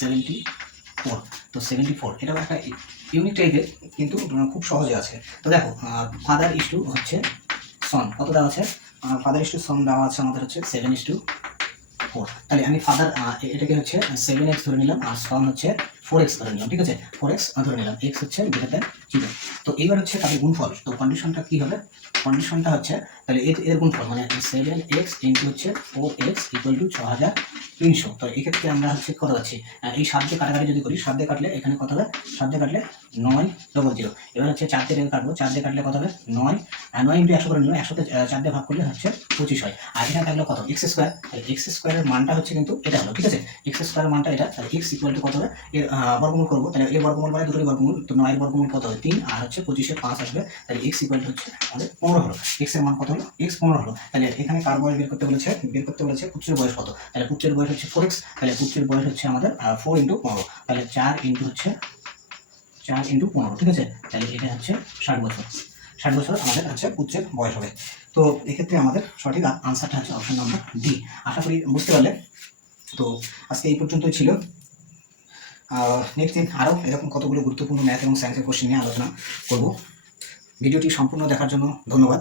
74। তো 74 এটাও একটা ইউনিক টাইপের, কিন্তু খুব সহজে আছে। তো দেখো ফাদার ইস টু হচ্ছে সন, কত দেওয়া আছে? ফাদার ইস টু সন দেওয়া আছে আমাদের হচ্ছে 7:4। তাহলে আমি ফাদার এটাকে হচ্ছে 7x ধরে নিলাম, আর সন হচ্ছে 4x ধরে নিলাম। ঠিক আছে, 4x ধরে নিলাম, x হচ্ছে গ্রেটার দ্যান 0। তো এইবার হচ্ছে তাদের গুণফল। তো কন্ডিশনটা কি হবে? কন্ডিশনটা হচ্ছে তাহলে এর গুণফল মানে 7x ইন্টু হচ্ছে 4x ইকুয়াল টু 6300। তো এক্ষেত্রে আমরা হচ্ছে কত পাচ্ছি? এই 7 দিয়ে কাটাকাটি যদি করি, 7 দিয়ে কাটলে এখানে কত হবে? 7 দিয়ে কাটলে 900। এবার হচ্ছে 4 দিয়ে কাটবো, 4 দিয়ে কাটলে কত হবে? 9 ইন্টু 100 করে নিলাম, 100তে 4 দিয়ে ভাগ করলে হচ্ছে 25 হয়। আর এখানে থাকলো কত? X square. তাহলে এক্স স্কোয়ারের মানটা হচ্ছে কিন্তু এটা হলো। ঠিক আছে, এক্স স্কোয়ারের মানটা এটা। তাহলে এক্স ইকুয়াল টু কত হবে? এর বর্গমূল করবো। তাহলে এর বর্গমূল মানে দুটোই বর্গমূল। তো 9 এর বর্গমূল কত হবে? 3, আর হচ্ছে 25-এর 5 আসবে। তাহলে এক্স ইকুয়াল টু হচ্ছে আমাদের 15 হলো। এক্স এর মান কত হলো? এক্স 15 হলো। তাহলে এখানে কার বয়স বের করতে বলেছে? পুত্রের বয়স কত? তাহলে পুত্রের বয়স হচ্ছে 4x। তাহলে পুত্রের বয়স হচ্ছে আমাদের 4 ইন্টু 15। তাহলে 4 ইন্টু হচ্ছে 4 ইন্টু 15। ঠিক আছে, তাহলে এটা হচ্ছে 60 বছর। 60 বছর আমাদের হচ্ছে পুত্রের বয়স হবে। তো এক্ষেত্রে আমাদের সঠিক আনসারটা হচ্ছে অপশন নম্বর ডি। আশা করি বুঝতে পারলে। তো আজকে এই পর্যন্তই ছিল। নেক্সট দিন আরও এরকম কতগুলো গুরুত্বপূর্ণ ম্যাথ এবং সায়েন্সের কোশ্চেন নিয়ে আলোচনা করব। ভিডিওটি সম্পূর্ণ দেখার জন্য ধন্যবাদ।